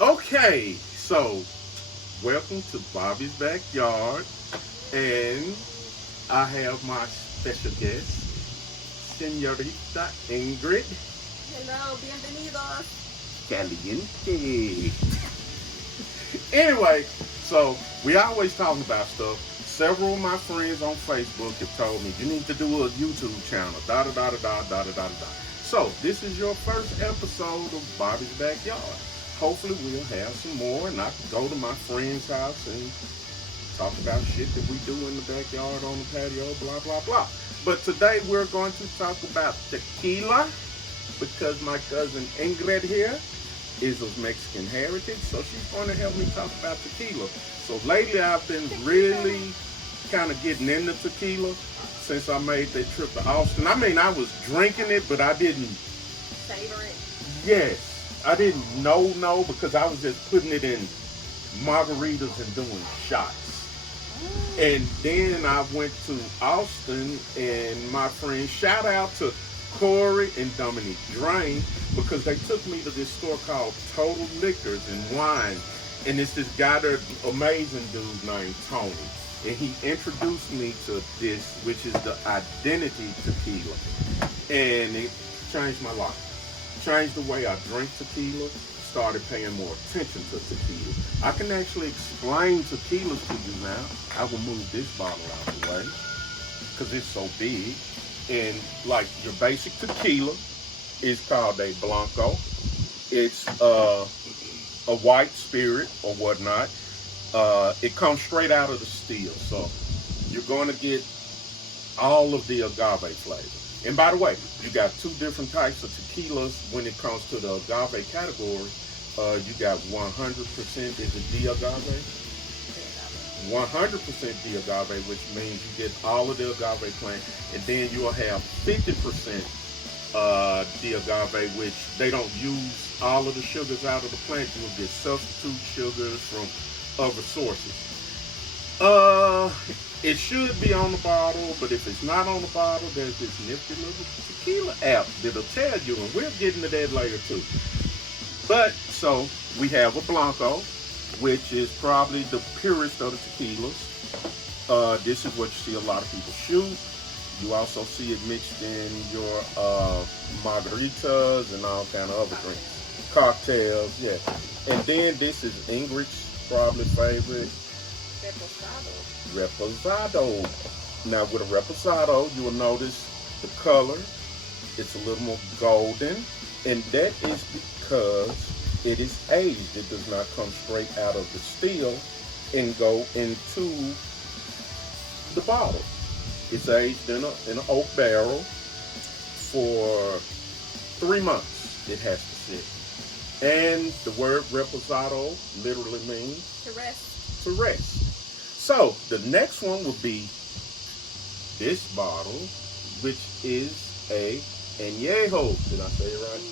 Okay, so welcome to Bobby's Backyard, and I have my special guest, Senorita Ingrid Hello, bienvenidos. Caliente. Anyway, so we always talking about stuff. Several of my friends on Facebook have told me you need to do a YouTube channel. Da da da da da da da da da. So this is your first episode of Bobby's Backyard. Hopefully we'll have some more, and I can go to my friend's house and talk about shit that we do in the backyard on the patio. Blah blah blah. But today we're going to talk about tequila because my cousin Ingrid here is of Mexican heritage, so she's going to help me talk about tequila. So lately I've been really kind of getting into tequila since I made that trip to Austin. I mean, I was drinking it, but I didn't. Savor it. Yes, I didn't know because I was just putting it in margaritas and doing shots. And then I went to Austin, and my friend, shout out to Corey and Dominique Drain, because they took me to this store called Total Liquors and Wine. And it's this guy there, amazing dude named Tony. And he introduced me to this, which is the Identity Tequila. And it changed my life. Changed the way I drink tequila, started paying more attention to tequila. I can actually explain tequilas to you now. I will move this bottle out of the way because it's so big. And like your basic tequila is called a Blanco. It's a white spirit or whatnot. It comes straight out of the still. So you're going to get all of the agave flavor. And by the way, you got two different types of tequilas when it comes to the agave category. You got 100% is a de-agave. 100% de-agave, which means you get all of the agave plant, and then you'll have 50% de-agave, which they don't use all of the sugars out of the plant. You'll get substitute sugars from other sources. It should be on the bottle, but if it's not on the bottle, there's this nifty little tequila app that'll tell you, and we'll get into that later too. But, so, we have a Blanco, which is probably the purest of the tequilas. This is what you see a lot of people shoot. You also see it mixed in your margaritas and all kind of other drinks. Cocktails, yeah. And then this is Ingrid's probably favorite. Reposado. Now with a reposado, you will notice the color. It's a little more golden. And that is because it is aged. It does not come straight out of the still and go into the bottle. It's aged in an oak barrel for 3 months. It has to sit. And the word reposado literally means To rest. to rest. So the next one will be this bottle, which is a añejo. Did I say it right?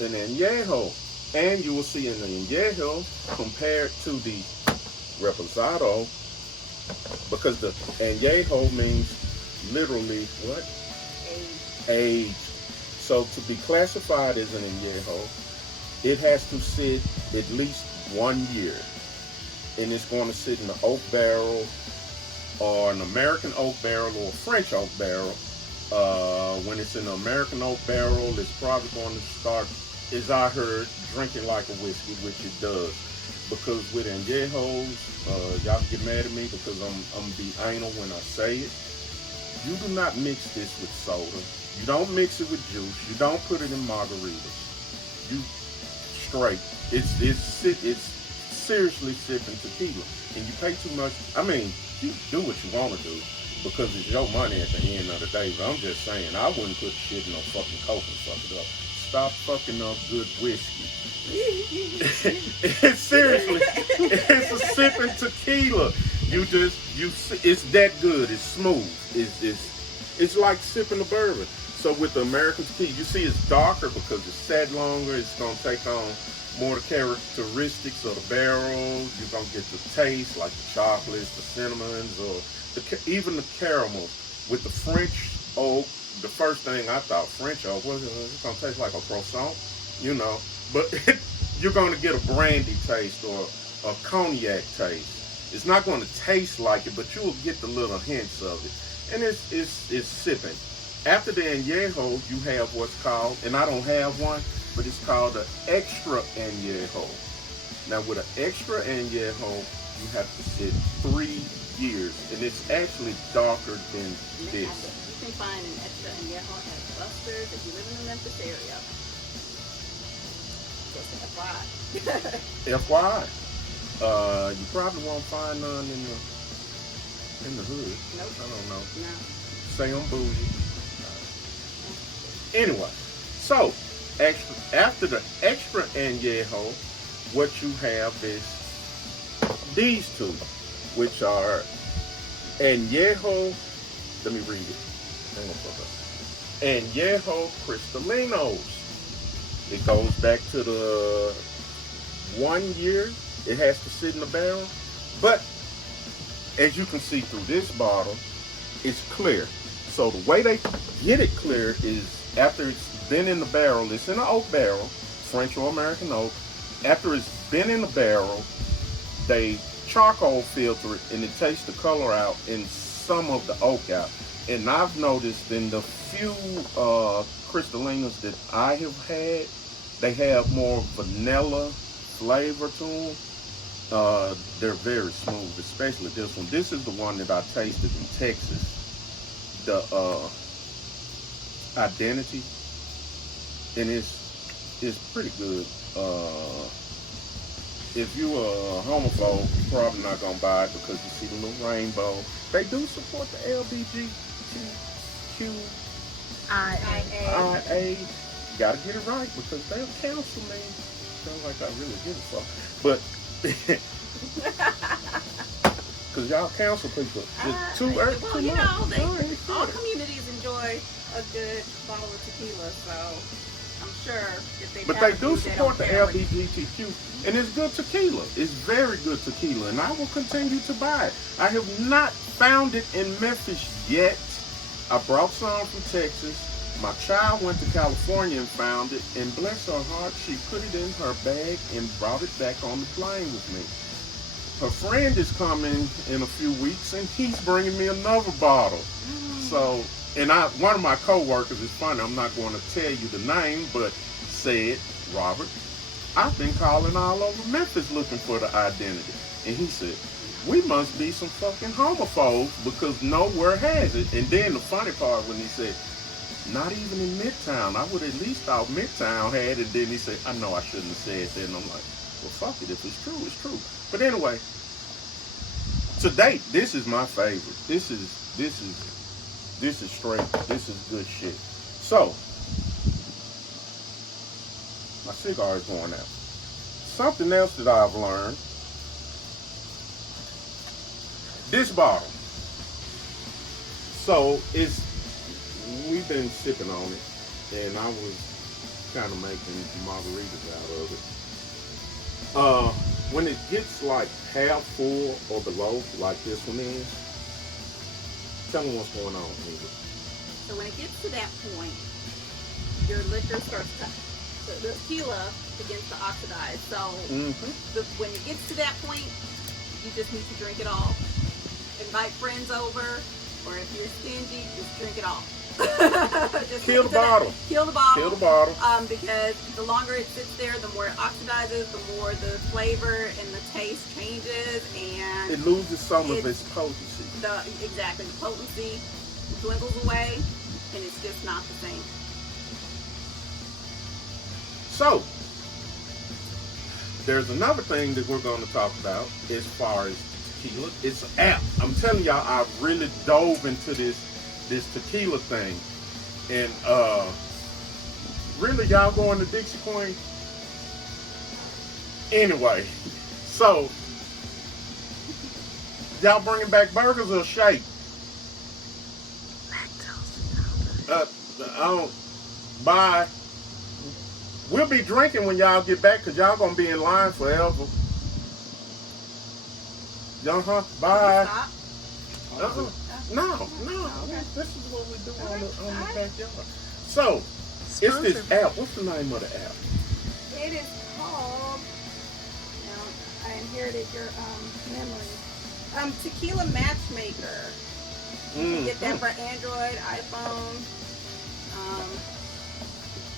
An añejo. And you will see an añejo compared to the reposado, because the añejo means literally what? Age. So to be classified as an añejo, it has to sit at least 1 year. And it's going to sit in an oak barrel, or an American oak barrel, or a French oak barrel. When it's in an American oak barrel, it's probably going to start, as I heard, drinking like a whiskey, which it does. Because with añejos, y'all get mad at me because I'm going to be anal when I say it. You do not mix this with soda. You don't mix it with juice. You don't put it in margaritas. You straight. It's seriously sipping tequila. And you pay too much. I mean, you do what you want to do because it's your money at the end of the day. But I'm just saying, I wouldn't put shit in no fucking Coke and fuck it up. Stop fucking up good whiskey. Seriously, it's a sipping tequila. It's that good. It's smooth. It's like sipping a bourbon. So with the American tequila, you see it's darker because it's sat longer. It's gonna take on more the characteristics of the barrels. You're gonna get the taste, like the chocolates, the cinnamons, or even the caramels. With the French oak, the first thing I thought, French oak, it's gonna taste like a croissant, you know. But you're going to get a brandy taste or a cognac taste. It's not going to taste like it, but you will get the little hints of it. And it's sipping. After the añejo, you have what's called, and I don't have one, but it's called the extra añejo. Now with an extra añejo, you have to sit 3 years, and it's actually darker than this. You can find an extra añejo at Buster's if you live in the Memphis area. Just FYI. FYI. You probably won't find none in the hood. Nope. I don't know. No. Say I'm bougie. Anyway, so after the extra añejo, what you have is these two, which are añejo. Let me read it. Hang on for a second. Añejo cristalinos. It goes back to the 1 year. It has to sit in the barrel, but as you can see through this bottle, it's clear. So the way they get it clear is after it's been in the barrel, it's in an oak barrel, French or American oak. After it's been in the barrel, they charcoal filter it and it takes the color out and some of the oak out. And I've noticed in the few cristalinas that I have had, they have more vanilla flavor to them. They're very smooth, especially this one. This is the one that I tasted in Texas. The Identity, and it's pretty good. If you a homophobe, you're probably not gonna buy it because you see the little rainbow. They do support the LGBTQIA. Gotta get it right because they'll cancel me. Sounds like I really give a fuck, but because y'all cancel people. It's too early. Well, you know, all communities enjoy a good bottle of tequila, so I'm sure if they. But they do support the LGBTQ, and it's good tequila. It's very good tequila, and I will continue to buy it. I have not found it in Memphis yet. I brought some from Texas. My child went to California and found it, and bless her heart, she put it in her bag and brought it back on the plane with me. Her friend is coming in a few weeks, and he's bringing me another bottle. So, and one of my co-workers, is funny, I'm not going to tell you the name, but said, Robert, I've been calling all over Memphis looking for the Identity. And he said, we must be some fucking homophobes because nowhere has it. And then the funny part when he said, not even in Midtown. I would at least thought Midtown had it. Then he said, I know I shouldn't have said that. And I'm like, well, fuck it. If it's true, it's true. But anyway, to date, this is my favorite. This is straight. This is good shit. So, my cigar is going out. Something else that I've learned. This bottle. So, we've been sipping on it, and I was kind of making margaritas out of it. When it gets like half full or below, like this one is, tell me what's going on, Eva. So when it gets to that point, your liquor starts to, the tequila begins to oxidize. So when it gets to that point, you just need to drink it all. Invite friends over, or if you're stingy, just drink it all. Kill the bottle. Kill the bottle. Kill the bottle. Because the longer it sits there, the more it oxidizes, the more the flavor and the taste changes, and it loses some of its potency. Exactly, the potency dwindles away, and it's just not the same. So, there's another thing that we're going to talk about as far as tequila. It's an app. I'm telling y'all, I really dove into this tequila thing, and really, y'all going to Dixie Queen? Anyway, so y'all bringing back burgers or shake? Bye. We'll be drinking when y'all get back, because y'all gonna be in line forever. Bye. No. Okay. This is what we do on the backyard. So, it's this app. What's the name of the app? It is called it, your memory. Tequila Matchmaker. You can get that for Android, iPhone,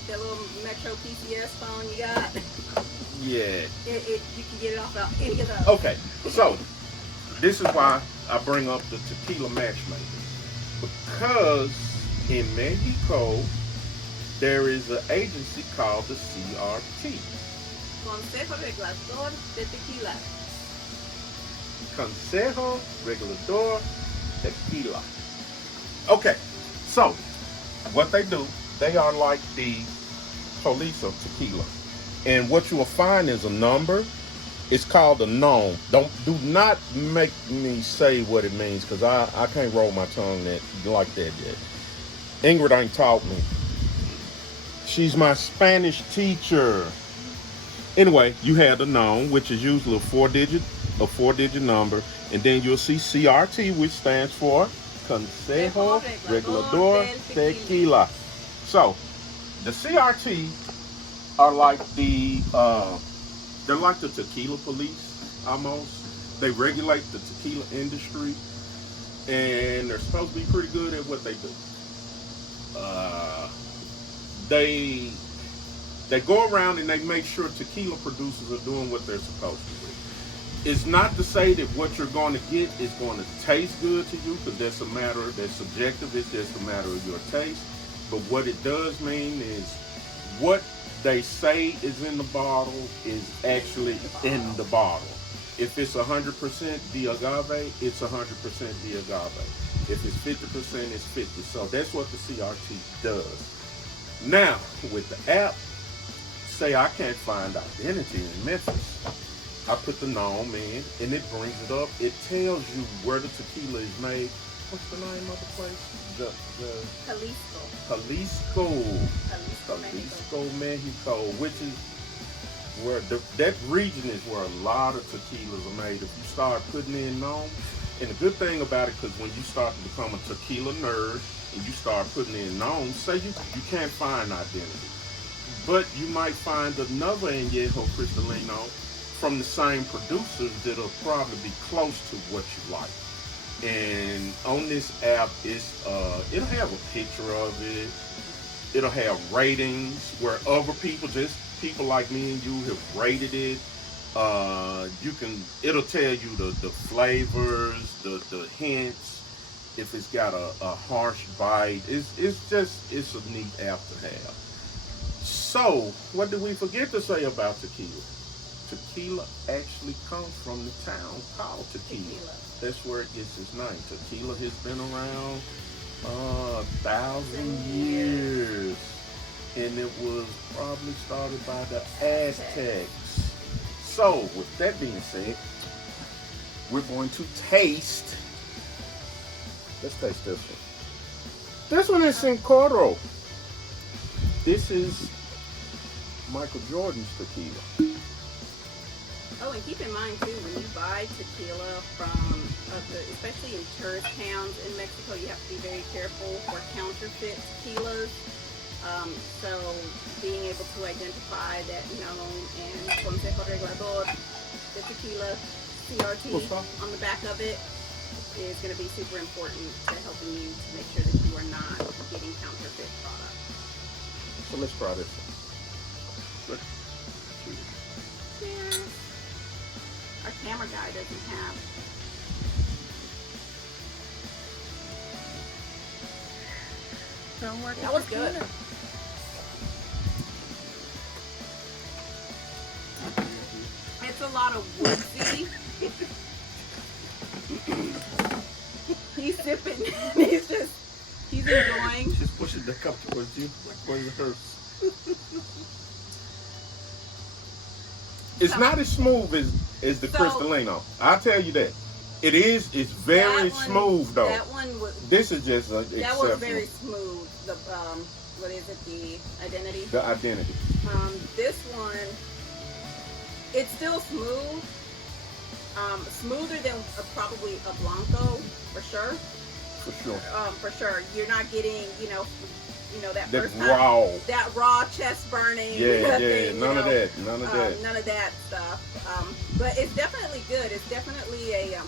that little Metro PCS phone you got. Yeah. You can get it off of any of those. Okay, so this is why I bring up the Tequila Matchmaker. Because in Mexico, there is an agency called the CRT. Consejo Regulador de Tequila. Consejo Regulador Tequila. Okay, so what they do, they are like the police of tequila. And what you will find is a number. It's called a nom. Do not make me say what it means, because I can't roll my tongue like that yet. Ingrid ain't taught me. She's my Spanish teacher. Anyway, you have the nom, which is usually a four digit number, and then you'll see CRT, which stands for Consejo Regulador Tequila. So the CRT are like they're like the tequila police almost. They regulate the tequila industry, and they're supposed to be pretty good at what they do. They go around and they make sure tequila producers are doing what they're supposed to do. It's not to say that what you're going to get is going to taste good to you, because that's subjective. It's just a matter of your taste. But what it does mean is what they say is in the bottle is actually in the bottle. If it's 100% the agave, it's 100% the agave. If it's 50%, it's 50. So that's what the CRT does. Now, with the app, say I can't find identity in Memphis. I put the nom in, and it brings it up. It tells you where the tequila is made. What's the name of the place? Jalisco, Mexico, which is where that region is where a lot of tequilas are made. If you start putting in noms, and the good thing about it, because when you start to become a tequila nerd and you start putting in noms, say you can't find identity, but you might find another Añejo Cristalino from the same producers that'll probably be close to what you like. And on this app, it'll have a picture of it. It'll have ratings where other people like me and you have rated it. It'll tell you the flavors, the hints, if it's got a harsh bite. It's a neat app to have. So, what did we forget to say about tequila? Tequila actually comes from the town called Tequila. That's where it gets its name. Tequila has been around 1,000 years. And it was probably started by the Aztecs. So, with that being said, we're going to taste. Let's taste this one. This one is Sin Coro. This is Michael Jordan's tequila. Oh, and keep in mind too, when you buy tequila from, especially in tourist towns in Mexico, you have to be very careful for counterfeit tequilas. So being able to identify that known and Consejo Regulador, the tequila CRT on the back of it is going to be super important to helping you to make sure that you are not getting counterfeit products. So let's try this one. Cheers. Our camera guy doesn't have. Don't work. That was good. It's a lot of woodsy. He's sipping. He's enjoying. Just pushing the cup towards you. Where's the hurts? It's not as smooth as the Cristalino. I'll tell you that. It's very smooth though. That one was. This is just exceptional. That was very smooth. The what is it? The identity. The identity. This one, it's still smooth. Smoother than probably a Blanco for sure. For sure. For sure. You're not getting, that That first raw. time, that raw chest burning. Yeah, thing, none of that. None of that. None of that stuff. But it's definitely good. It's definitely a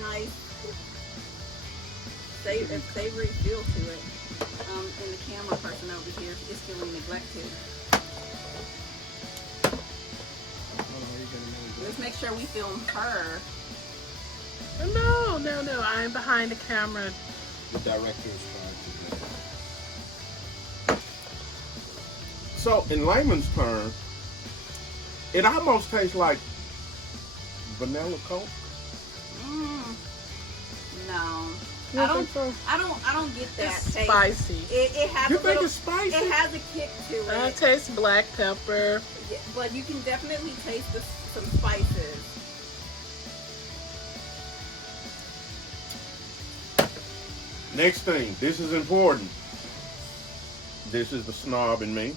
nice savory feel to it. And the camera person over here is feeling neglected. Let's make sure we film her. No. I'm behind the camera. The director is trying to. So, in layman's terms, it almost tastes like vanilla Coke. No. You I think so? don't get that It's taste. spicy. It has You a think little, it's spicy? It has a kick to I it. taste black pepper. Yeah, but you can definitely taste some spices. Next thing, this is important. This is the snob in me.